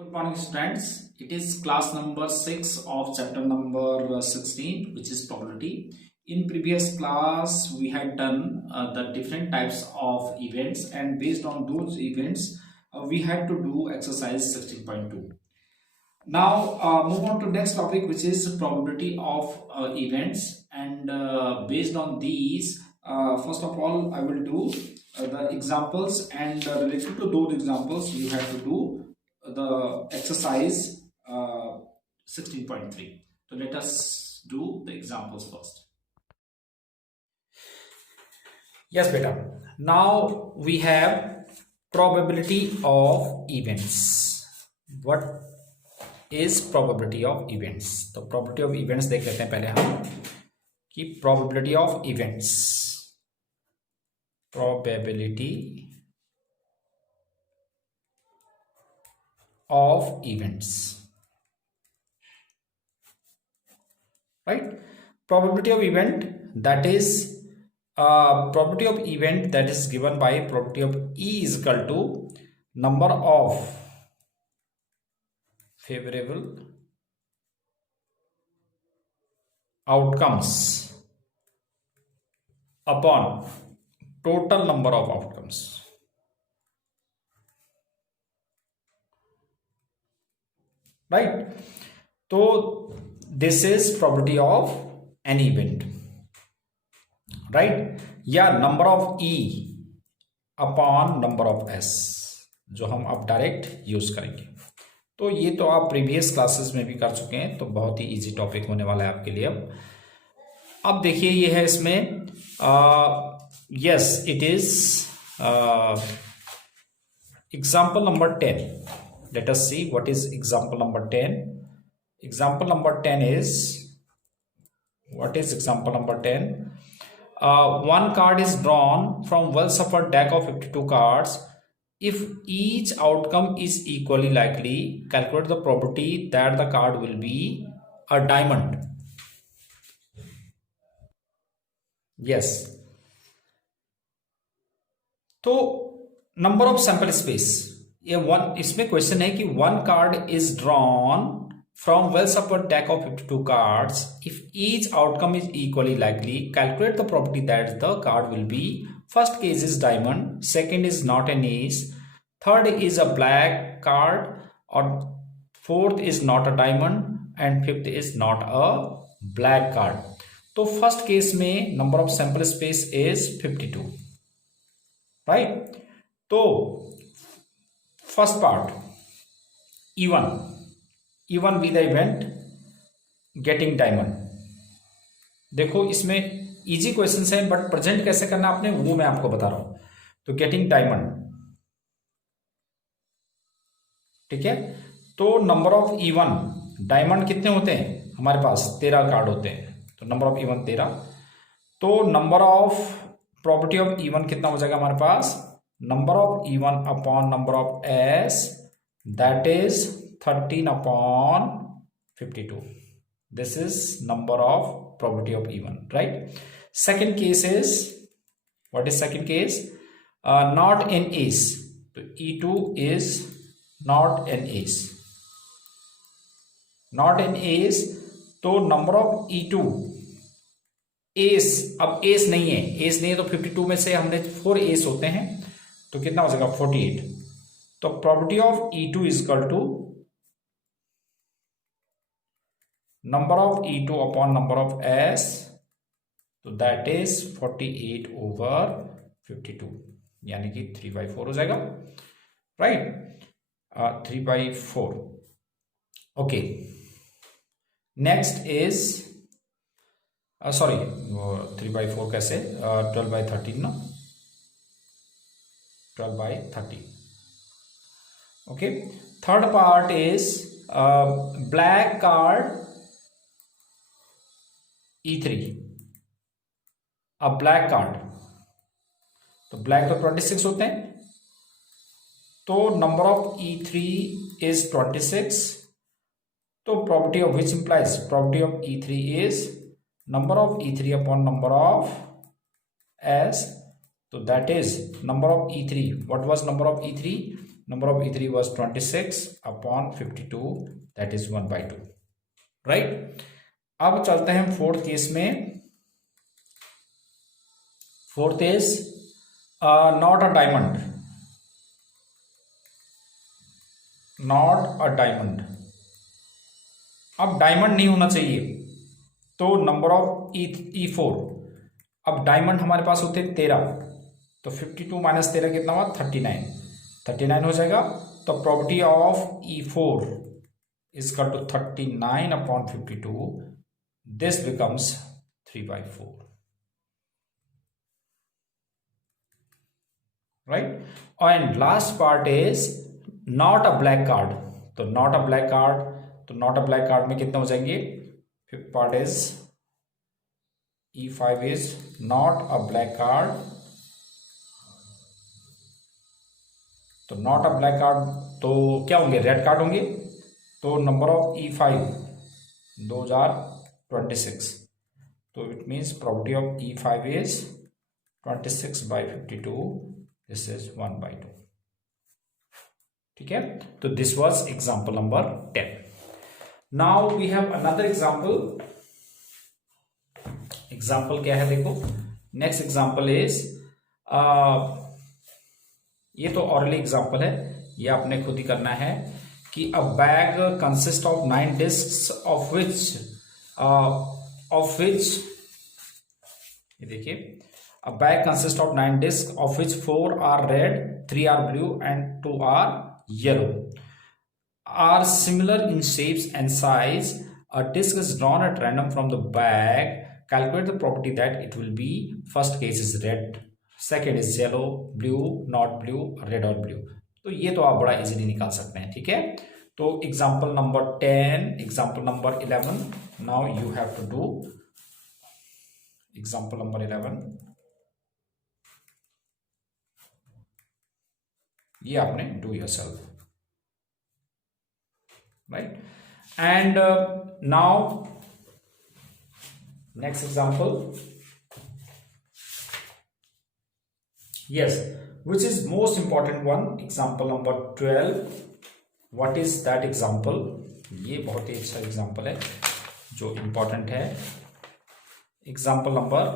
Good morning, students. It is class number 6 of chapter number 16, which is probability. In previous class, we had done the different types of events, and based on those events, we had to do exercise 16.2. Now, move on to next topic, which is probability of events. And based on these, first of all, I will do the examples, and related to those examples, you have to do the exercise 16.3. So let us do the examples first. Yes, beta. Now we have probability of events. What is probability of events? तो probability of events देख लेते हैं पहले हम कि probability of events, probability of events, right? Probability of event, that is probability of event that is given by probability of E is equal to number of favorable outcomes upon total number of outcomes. Right? So this is probability of an event, right? या number of E upon number of S, जो हम अब direct use करेंगे. तो ये तो आप previous classes में भी कर चुके हैं, तो बहुत ही इजी टॉपिक होने वाला है आपके लिए. अब देखिए ये है इसमें yes it is example number 10. Let us see what is example number 10. Example number 10 is, what is example number 10? One card is drawn from well-shuffled deck of 52 cards. If each outcome is equally likely, calculate the probability that the card will be a diamond. Yes. तो number of sample space, ये one, इसमें question है कि one card is drawn from well support deck of 52 cards. If each outcome is equally likely, calculate the property that the card will be. First case is diamond, second is not an ace, third is a black card, और fourth is not a diamond, and fifth is not a black card. तो first case में number of sample space is 52, right? तो first part E1 be the event getting diamond. देखो इसमें easy questions हैं, but present कैसे करना आपने वो मैं आपको बता रहा हूं. तो गेटिंग डायमंड, ठीक है. तो नंबर ऑफ E1, डायमंड कितने होते हैं हमारे पास? 13 कार्ड होते हैं. तो नंबर ऑफ E1 13. तो number of property of E1 कितना हो जाएगा हमारे पास? Number of E1 upon number of S, that is 13 upon 52. This is number of probability of E1, right? Second case is, what is second case? Not an ace. So E2 is not an ace. Not an ace. तो number of E2, S, अब S नहीं है, S नहीं है तो 52 में से हमने 4 एस होते हैं, तो कितना हो जाएगा? 48. तो property of E2 is equal to number of E2 upon number of S, तो दैट इज 48 ओवर 52, यानी कि 3/4 हो जाएगा, right? 3/4. Okay, next is sorry 3/4 कैसे? 12/13 ना, 12/13. Okay, third part is black card E3, a black card. तो black तो 26 होते हैं, तो नंबर ऑफ E3 is 26. तो property of which implies, property of E3 is number of E3 upon number of S. So that is number of E3. What was number of E3? number of E3 was 26 upon 52, that is 1/2, right. अब चलते हैं fourth case में। Fourth is not a diamond, not a diamond. अब diamond नहीं होना चाहिए, तो number of E4। अब डायमंड हमारे पास होते हैं 13, तो 52 माइनस 13 कितना हुआ, 39 हो जाएगा। तो property of E4 is equal to 39 upon 52. This becomes 3/4, right? And last part is not a black card. तो not a black card, तो not a black card में कितना हो जाएंगे, fifth part is E5 is not a black card, तो not a black card तो क्या होंगे, रेड कार्ड होंगे। तो नंबर ऑफ E5 2026, तो it means property of E5 is 26/52, this is 1/2, ठीक है। तो this was example number 10। Now we have another example. Example क्या है, देखो नेक्स्ट एग्जांपल इज, ये तो ऑरली एग्जांपल है, ये आपने खुद ही करना है कि a bag consist of 9 discs of which ये देखिए, a bag consist of 9 disc of which 4 are red, 3 are blue and 2 are yellow, are similar in shapes and size. A disc is drawn at random from the bag, calculate the property that it will be, first case is red, second is yellow, blue, not blue, red और blue. तो ये तो आप बड़ा easily निकाल सकते हैं, ठीक है। तो example number 10, example number 11, now you have to do example number 11। ये आपने do yourself, right. And now next example, yes, which is most important one, example number 12. what is that example? ये बहुत ही अच्छा एग्जाम्पल है जो important है। Example number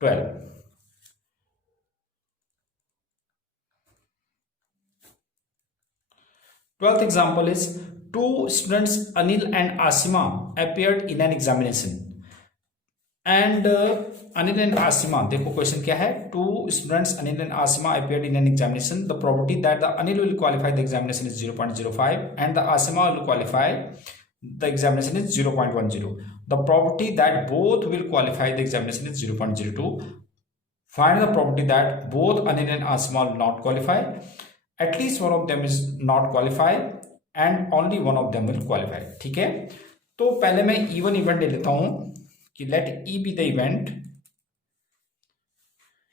12, twelfth example is, two students Anil and Asima appeared in an examination and Anil and Asima, देखो question क्या है, two students Anil and Asima appeared in an examination, the probability that the Anil will qualify the examination is 0.05 and the Asima will qualify the examination is 0.10. The probability that both will qualify the examination is 0.02. Find the probability that both Anil and Asima will not qualify, at least one of them is not qualified and only one of them will qualify, ठीक है। तो पहले मैं even event ले लेता हूं कि let E be the event,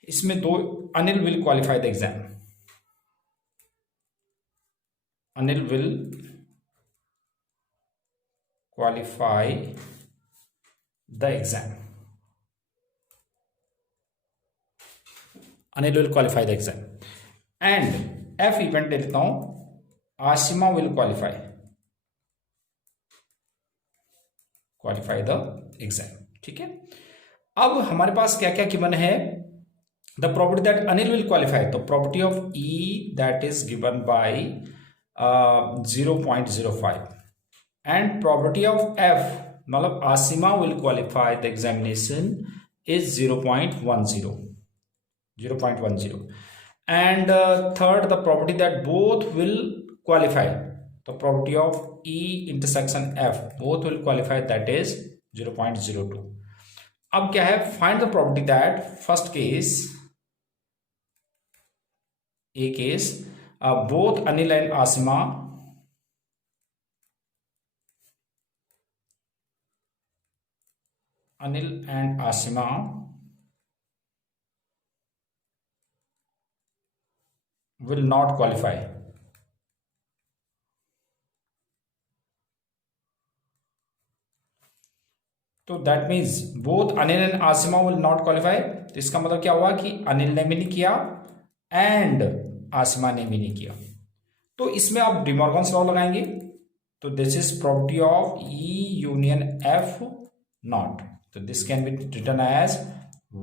इसमें दो, Anil will qualify the exam, Anil will qualify the exam, Anil will qualify the exam. And F event ले लेता हूं, Asima will qualify the exam, ठीक है। अब हमारे पास क्या क्या गिवन है, the property that Anil will qualify, तो property of E that is given by 0.05 and property of F मतलब Asima will qualify the examination is 0.10 and third the property that both will qualify, तो property of E intersection F both will qualify that is 0.02। अब क्या है, find the property that first case, A case, both Anil and Asima will not qualify, तो that means both Anil and Asima will not qualify. तो इसका मतलब क्या हुआ कि अनिल ने भी नहीं किया एंड आसिमा ने भी नहीं किया। तो इसमें आप डिमॉर्गन्स लॉ लगाएंगे, तो this is property of E union F not, तो this can be written as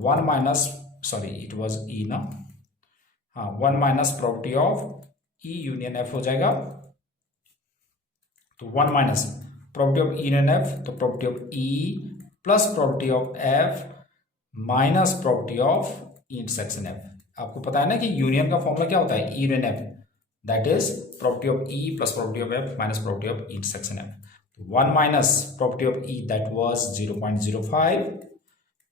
1 minus, sorry it was E ना, हाँ 1 minus property of E union F हो जाएगा। तो 1 minus property of E union F, तो property of E plus property of F minus property of E intersection F. आपको पता है ना कि यूनियन का फॉर्मूला क्या होता है, E union F, that is property of E plus property of F minus property of E intersection F. 1 minus property of E that was 0.05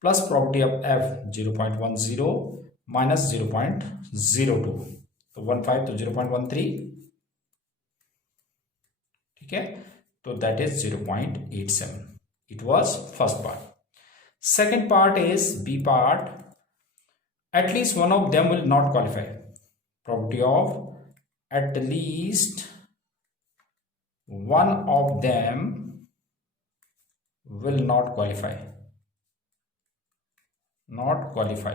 plus property of F 0.10 minus 0.02, तो 15 तो 0.13, ठीक है, तो that is 0.87। It was first part. Second part is B part, at least one of them will not qualify, property of at least one of them will not qualify, not qualify,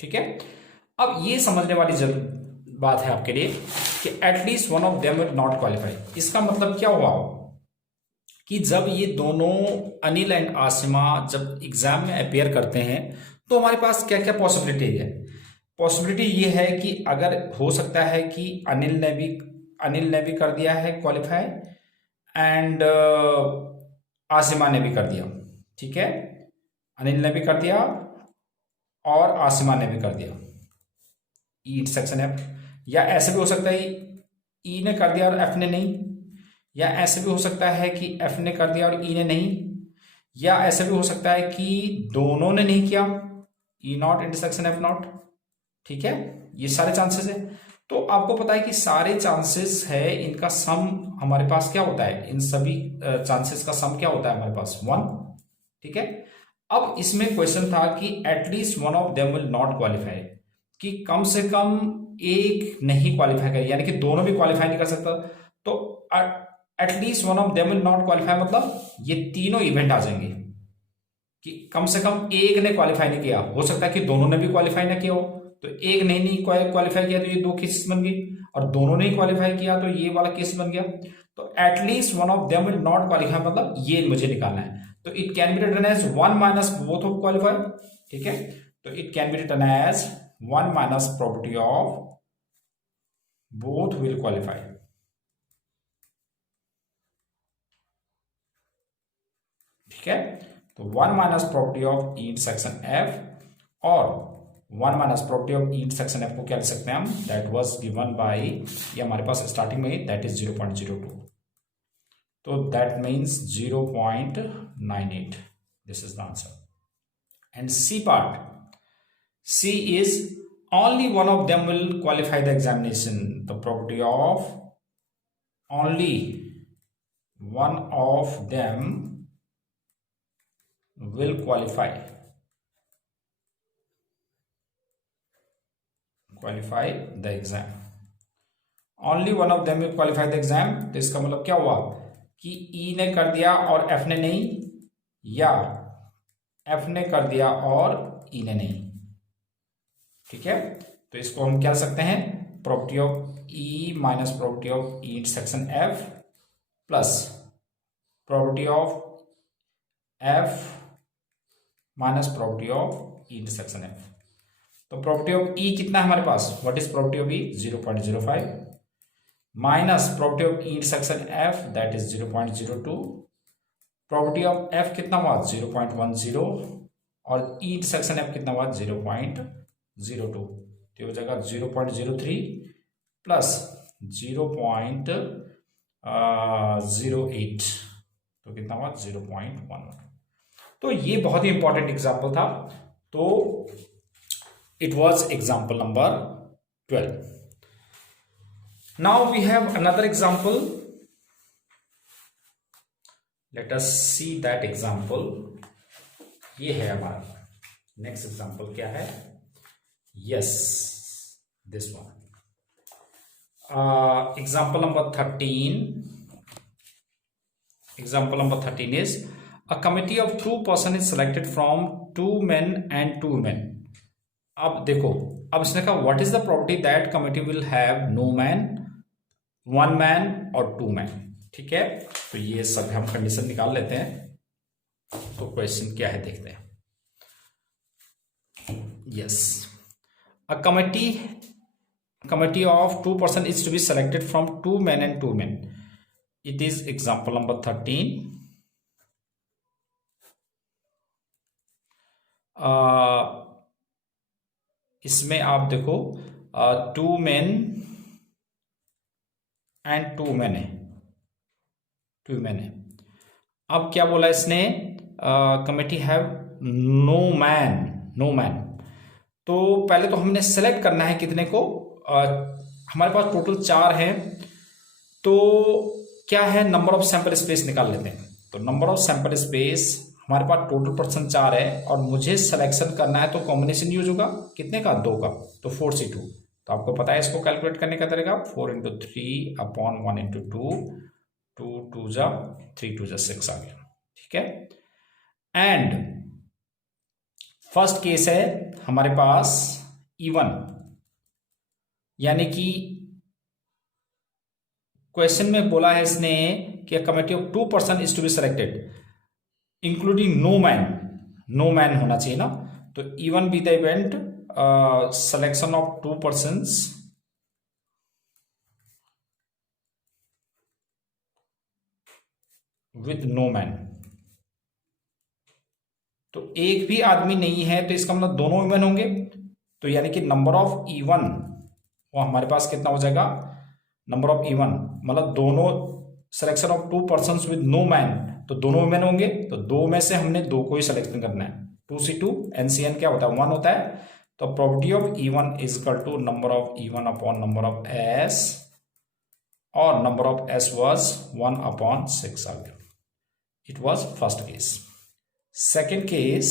ठीक है। अब ये समझने वाली बात है आपके लिए कि at least one of them will not qualify. इसका मतलब क्या हुआ कि जब ये दोनों अनिल एंड आसिमा जब एग्जाम में अपेयर करते हैं तो हमारे पास क्या क्या पॉसिबिलिटी है। पॉसिबिलिटी ये है कि अगर हो सकता है कि अनिल ने भी कर दिया है क्वालिफाई एंड आसिमा ने भी कर दिया, ठीक है, अनिल ने भी कर दिया और आसिमा ने भी कर दिया ई इंटरसेक्शन एफ। या ऐसे भी हो सकता है ई ने कर दिया और एफ ने नहीं, या ऐसे भी हो सकता है कि एफ ने कर दिया और ई ने नहीं, या ऐसे भी हो सकता है कि दोनों ने नहीं किया, ई नॉट इंटरसेक्शन एफ नॉट, ठीक है, ये सारे चांसेस है। तो आपको पता है कि सारे चांसेस है, इनका सम हमारे पास क्या होता है, इन सभी चांसेस का सम क्या होता है हमारे पास 1, ठीक है। अब इसमें क्वेश्चन था कि at least one of them will not qualify, कि कम से कम एक नहीं क्वालिफाई करे, यानी कि दोनों भी क्वालिफाई नहीं कर सकता। तो at least one of them will not qualify मतलब ये तीनों इवेंट आ जाएंगे कि कम से कम एक ने क्वालिफाई नहीं किया, हो सकता है कि दोनों ने भी क्वालिफाई ना किया हो, तो एक ने नहीं क्वालिफाई किया तो ये 2 केसेस बन गए, और दोनों ने क्वालिफाई किया तो ये वाला केस बन गया। तो at least one of them will not qualify मतलब ये मुझे निकालना है, तो it can be written as 1 minus both of qualify, ठीक है, तो it can be written as 1 minus property of both will qualify, ठीक है। तो 1 minus property of E intersection F और 1 minus property of E intersection F को क्या लिख सकते हैं हम, दैट वाज गिवन बाय, ये हमारे पास स्टार्टिंग में दैट इज 0.02, तो that means 0.98, this is the answer. And C part, C is only one of them will qualify the examination, the property of only one of them will qualify the exam, only one of them will qualify the exam। तो इसका मतलब क्या हुआ कि ई ने कर दिया और एफ ने नहीं, या एफ ने कर दिया और ई ने नहीं, ठीक है। तो इसको हम क्या सकते हैं, property of E minus property of E intersection F plus property of F minus property of E intersection F. तो प्रॉपर्टी ऑफ ई कितना है हमारे पास, what is property of E 0.05 minus property of E intersection F that is 0.02, property of F कितना हुआ 0.10 और ई intersection F कितना हुआ 0.02, तो हो जाएगा 0.03 प्लस 0.08, तो कितना हुआ 0.11। तो ये बहुत ही इंपॉर्टेंट एग्जाम्पल था, तो it was example number 12। Now we have another example, let us see that example. ये है हमारा नेक्स्ट एग्जाम्पल, क्या है, yes, this one, example number 13 is a committee of 2 persons is selected from 2 men and 2 women। अब देखो अब इसने कहा what is the property that committee will have no man, one man और टू मैन। ठीक है, तो ये सब हम कंडीशन निकाल लेते हैं। तो क्वेश्चन क्या है देखते हैं। Yes, a committee of 2 person is to be selected from 2 men and 2 men. It is example number 13. इसमें आप देखो 2 men and 2 men है, 2 men है। अब क्या बोला इसने, कमिटी हैव नो मैन। तो पहले तो हमने सेलेक्ट करना है कितने को, हमारे पास टोटल 4 हैं। तो क्या है, नंबर ऑफ सैंपल स्पेस निकाल लेते हैं। तो नंबर ऑफ सैंपल स्पेस हमारे पास टोटल पर्सन 4 है और मुझे सिलेक्शन करना है, तो कॉम्बिनेशन यूज होगा कितने का, 2 का, तो 4C2। तो आपको पता है इसको कैलकुलेट करने का तरीका, 4 × 3 अपॉन 1 × 2, 2 2 जा 3 2 जा 6 आ गया। ठीक है, एंड फर्स्ट केस है हमारे पास E1, यानी कि क्वेश्चन में बोला है इसने कि committee of 2 person is to be selected including no man होना चाहिए ना। तो E1 be the event selection of 2 persons with no man. तो एक भी आदमी नहीं है, तो इसका मतलब दोनों वुमेन होंगे। तो यानी कि नंबर ऑफ E1 वो हमारे पास कितना हो जाएगा, नंबर ऑफ E1 मतलब दोनों selection of 2 persons with no man, तो दोनों वुमेन होंगे। तो 2 में से हमने 2 को ही सिलेक्शन करना है। 2C2 NCN क्या होता है, 1 होता है। तो property of E1 is equal to number of E1 upon number of S, और नंबर ऑफ S वाज 1/6 आ गया। It was first case. Second case,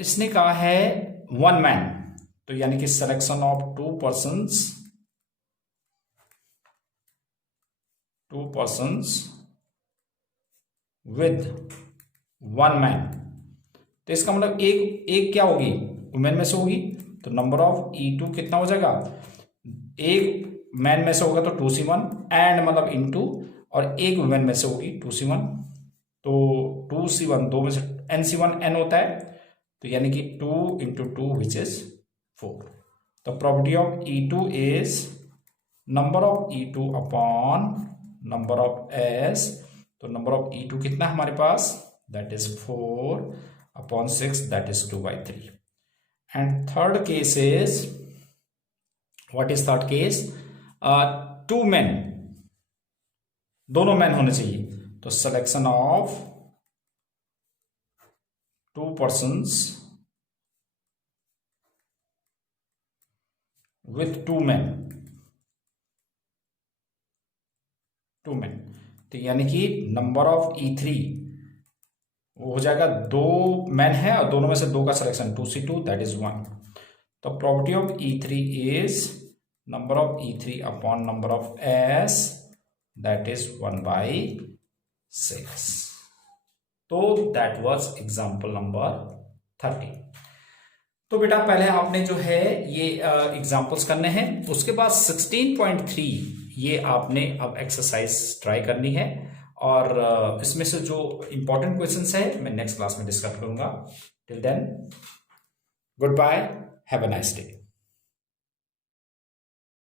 इसने कहा है 1 मैन, तो यानी कि selection of 2 persons with 1 man. तो इसका मतलब एक क्या होगी, वुमेन में से होगी। तो नंबर ऑफ E2 कितना हो जाएगा, एक मैन में से होगा तो 2C1 एंड मतलब इनटू, और एक वुमेन में से होगी 2C1। तो 2C1 2 में से NC1 N होता है, तो यानी कि 2 × 2 विच इज 4। तो property of E2 is number of E2 upon number of S। तो नंबर ऑफ E2 कितना हमारे पास, that is 4/6, that is 2/3। And third case is, what is third case, 2 men, दोनों मैन होने चाहिए। तो selection of 2 persons with 2 men, तो यानी कि नंबर ऑफ E3 वो हो जाएगा, 2 मैन है और दोनों में से 2 का सिलेक्शन, 2C2 दैट इज 1। तो property of E3 is number of E3 upon number of S, that is 1/6। तो दैट वाज एग्जांपल नंबर 30। तो बेटा पहले आपने जो है ये एग्जांपल्स करने हैं, उसके बाद 16.3 ये आपने अब एक्सरसाइज ट्राई करनी है। और इसमें से जो इंपॉर्टेंट क्वेश्चंस है मैं नेक्स्ट क्लास में डिस्कस करूंगा। Till then good bye, have a nice day.